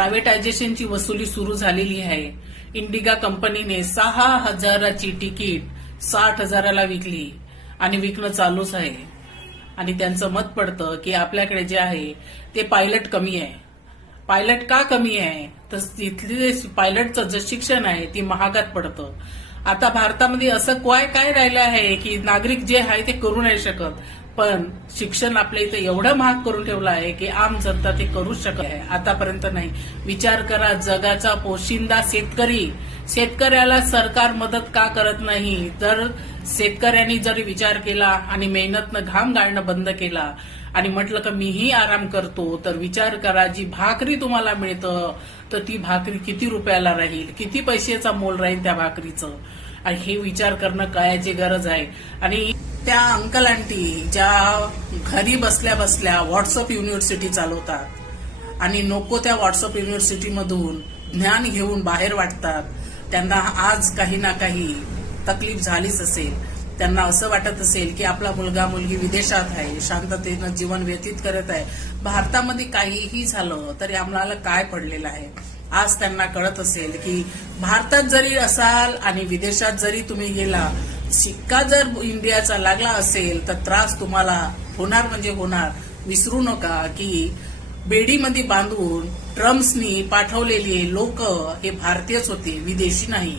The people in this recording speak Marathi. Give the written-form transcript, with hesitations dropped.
प्रायव्हेटायझेशनची वसुली सुरू झालेली आहे. इंडिगा कंपनीने 6,000ची तिकीट 60,000ला विकली आणि विकणं चालूच आहे. आणि त्यांचं मत पडतं की आपल्याकडे जे आहे ते पायलट कमी आहे. पायलट का कमी आहे तर तिथले पायलटचं जे शिक्षण आहे ते महागात पडतं. आता भारतामध्ये असं काय राहिलं आहे की नागरिक जे आहे ते करू नाही शकत, पण शिक्षण आपल्या इथं एवढं महाग करून ठेवलं आहे की आम जनता ते करूच शकत आहे. आतापर्यंत नाही. विचार करा, जगाचा पोशिंदा शेतकऱ्याला सरकार मदत का करत नाही? तर शेतकऱ्यांनी जरी विचार केला आणि मेहनतनं घाम गाळणं बंद केला आणि म्हटलं की मीही आराम करतो, तर विचार करा, जी भाकरी तुम्हाला मिळतं तर ती भाकरी किती रुपयाला राहील, किती पैशाचा मोल राहील त्या भाकरीचं. आणि हे विचार करणं काळाची गरज आहे. आणि त्या अंकल आंटी ज्या घरी बसल्या बसल्या व्हॉट्सअप युनिव्हर्सिटी चालवतात आणि नको त्या व्हॉट्सअप युनिव्हर्सिटीमधून ज्ञान घेऊन बाहेर वाटतात, त्यांना आज काही ना काही तकलीफ झालीच असेल. त्यांना असं वाटत असेल की आपला मुलगा मुलगी विदेशात आहे, शांततेनं जीवन व्यतीत करत आहे. भारतामध्ये काहीही झालं तरी आम्हाला काय पडलेलं आहे. आज त्यांना कळत असेल की भारतात जरी असाल आणि विदेशात जरी तुम्ही गेला, शिक्का जर इंडियाचा लागला असेल तर त्रास तुम्हाला होणार म्हणजे होणार. विसरू नका की बेडीमध्ये बांधून ड्रम्सनी पाठवलेले लोक हे भारतीयच होते, विदेशी नाही.